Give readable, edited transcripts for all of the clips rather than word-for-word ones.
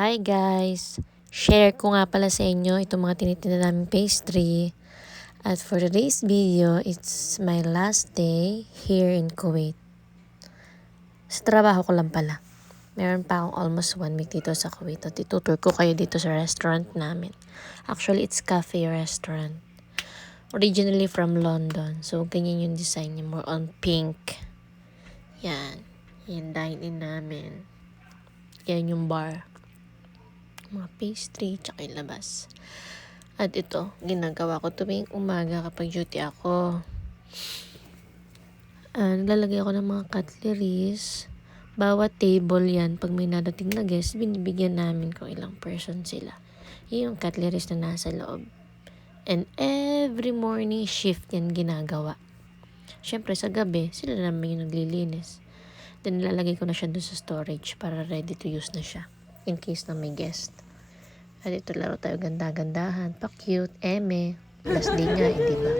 Hi guys! Share ko nga pala sa inyo itong mga tinitinda namin pastry. At for today's video, it's my last day here in Kuwait. Sa trabaho ko lang pala. Meron pa akong almost 1 week dito sa Kuwait. At itutur ko kayo dito sa restaurant namin. Actually, it's cafe restaurant. Originally from London. So, ganyan yung design niya. More on pink. Yan. Yung dine-in namin. Yan yung bar. Mga pastry, tsaka yung labas. At ito, ginagawa ko tuwing umaga kapag duty ako. Naglalagay ako ng mga cutleries. Bawat table yan, pag may nadating na guest, binibigyan namin kung ilang person sila. Yung cutleries na nasa loob. And every morning shift yan ginagawa. Siyempre sa gabi, sila naman yung naglilinis. Then nilalagay ko na siya doon sa storage para ready to use na siya. In case na may guest. At ito laro tayo ganda-gandahan. Pa-cute. Eme. Last day nga, hindi ba?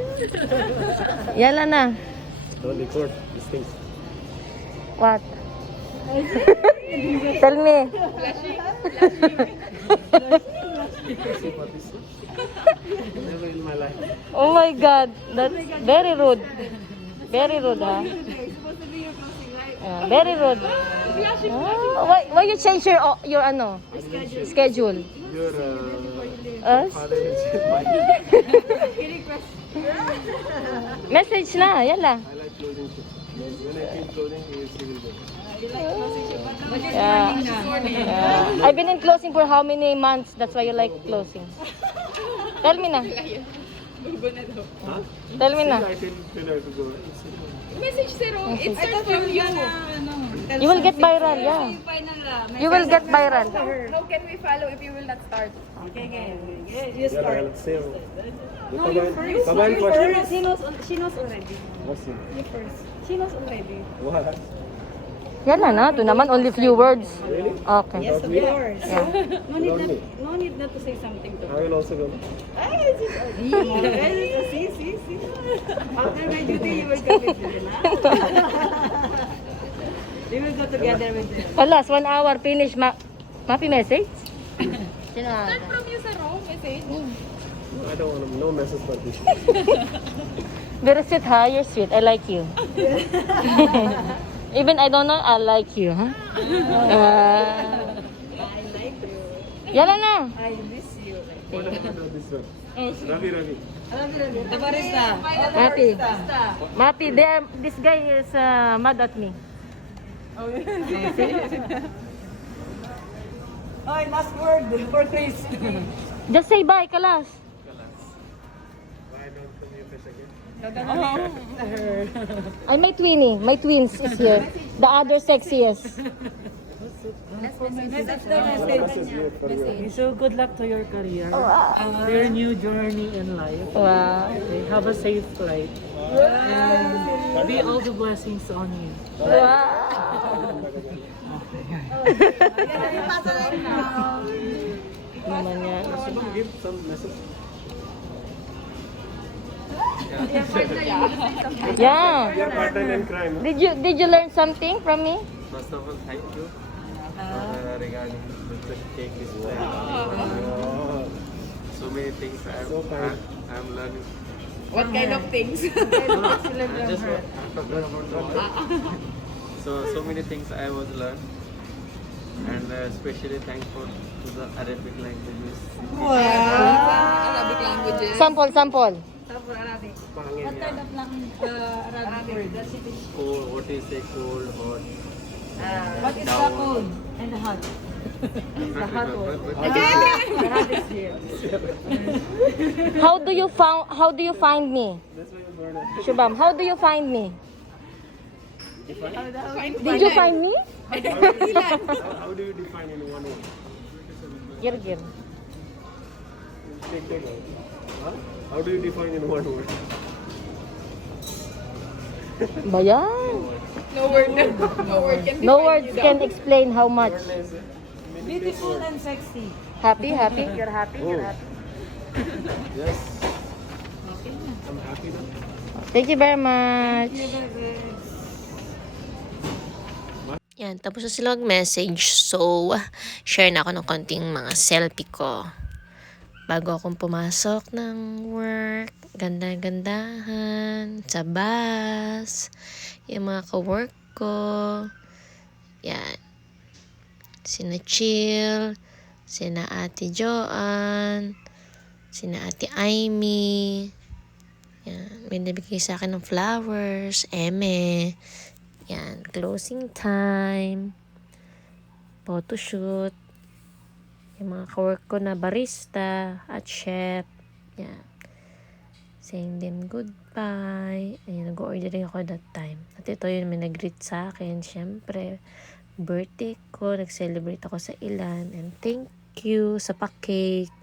Yala na. Don't record these things. What? Tell me. Never in my life. Oh my God. That's very rude. Very rude, ha? Very rude. Why you change your schedule? Your Us? father is my Message na, yala. I like clothing too. When I keep clothing, he will go. Yeah. I've been in closing for how many months? That's why you like closing. Tell me na. Huh? Tell me na. I tell her to go. Message zero. It's from you. You will get viral, yeah. You will get viral. How can we follow if you will not start? Okay. You Yeah, start. I'll say. No, you first. Kaban You question. first. She knows already. What's it? You first. She knows already. What? Yala na, ito naman only few words. Really? Okay. Yes, of course. Yeah. No need not to say something to I her. will also go. See. After my duty, you will go with her. We will go together with her. Last 1 hour, finish. Mapi message? Sino nga? From you, sir, message. I don't want to. No message for this. Very sweet, ha? You're sweet. I like you. Even I don't know, I like you, huh? I like you. Yala na. I miss you. What about this one? Ravi. The barista. Mapi. Mapi, this guy is mad at me. Ay, last word for Chris. Just say bye, Kalas. Why don't you fish again? Ay, my twinnie. My twins is here. The other sexiest. Message the What message. message you for you? So good luck to your career, Wow. your new journey in life. Wow. Okay, have a safe flight. And be all the blessings on you. Wow. Naman yan. Someone give some message. Yeah. Your partner in crime. Huh? Did you learn something from me? First of all, thank you regarding the cake display. Oh, So many things So kind. I'm learning. What kind of things? I just so many things I was learned, and especially thankful to the Arabic languages. Arabic languages. Sample. For Arabic. pangin What kind yan. of Arabic word? Cold, what is a cold, hot? What is the cold and the hot? The hot one. But The hot is here. How do you find me? That's why you're born at Shubham, how do you find me? Did you find me? How do you define in one word? Girgir. Take. Huh? How do you define in one word? Bayan. No word can No words can explain how much. Beautiful and sexy. Happy? You're happy? Oh. You're happy. Yes. I'm happy now. Thank you very much. Thank you, baby. Yan, tapos na sila mag-message. So, share na ako ng konting mga selfie ko. Bago akong pumasok ng work, ganda-gandahan, sa bus, yung mga ka-work ko. Yan. Sina Chill, sina Ate Joanne, sina Ate Amy. Yan. May nabigay sa akin ng flowers, eme. Yan. Closing time. Photoshoot. Yung mga kawork ko na barista at chef. Yan. Saying them goodbye. Ayun, nag-ordering ako that time. At ito yun, may nag-greet sa akin. Siyempre, birthday ko. Nag-celebrate ako sa ilan. And thank you sa pa-cake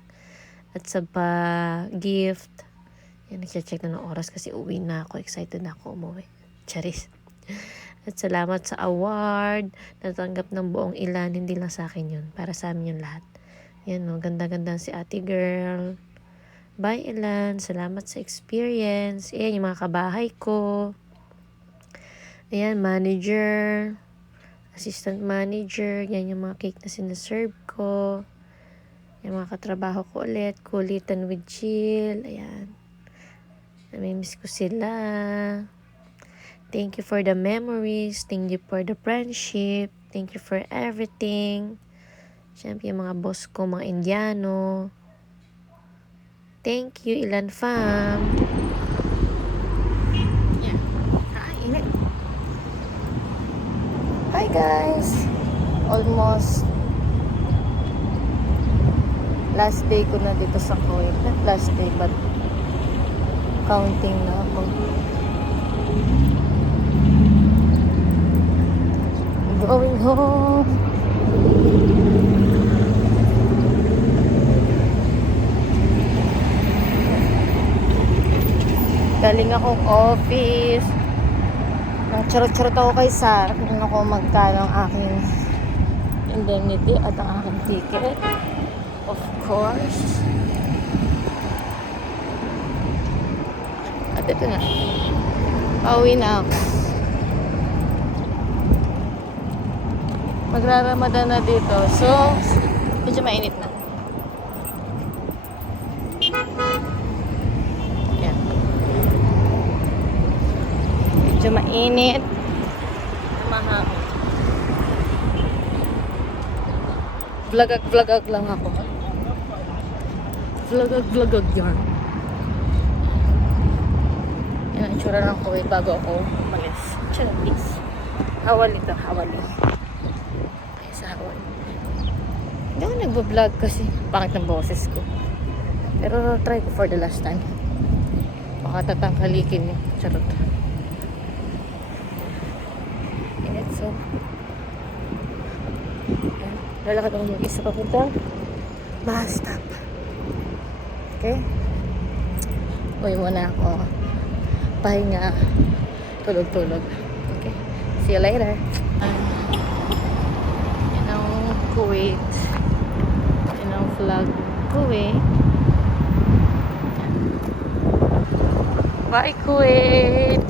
at sa pa-gift. Yan, nag-check na ng oras kasi uwi na ako. Excited na ako umuwi. Charis. At salamat sa award. Natanggap ng buong ilan. Hindi lang sa akin yun. Para sa amin yung lahat. Yan o. Ganda-ganda si ate girl. Bye, Ilan. Salamat sa experience. Ayan, yung mga kabahay ko. Ayan, manager. Assistant manager. Yan yung mga cake na sinaserve ko. Yung mga katrabaho ko ulit. Kulitan with chill. Ayan. Namimiss ko sila. Thank you for the memories. Thank you for the friendship. Thank you for everything. Siyempre, yung mga boss ko, mga Indiano. Thank you, Ilan Fam. Yeah. Kainit. Hi, guys. Almost last day ko na dito sa Kuwait. Not last day, but counting na ako. Going home. Galing akong office. Charot-charot ako kay Sarah kung ako magkano ang aking indemnity at ang aking ticket. Of course. At ito na. Pauwi na ako. Magra-Ramadan na dito. So, medyo mainit na. Yan. Medyo mainit. Mahangin. Vlogag lang ako. Vlogag yan. Yan ang itsura ng Kuwait bago ako umalis. Charis. Hawali to, hawali. Ay, sa hawali. Hindi ako nagbablog kasi pangit ng boses ko. Pero try ko for the last time. Baka tatangkalikin niya. Charot. Init so. Yan. Lalakad ako mag-isa papuntang bus stop. Okay? Uwi muna ako. Pahinga. Tulog-tulog. Okay? See you later. Yan ang Kuwait. Yan ang flag Kuwait. Bye, Kuwait!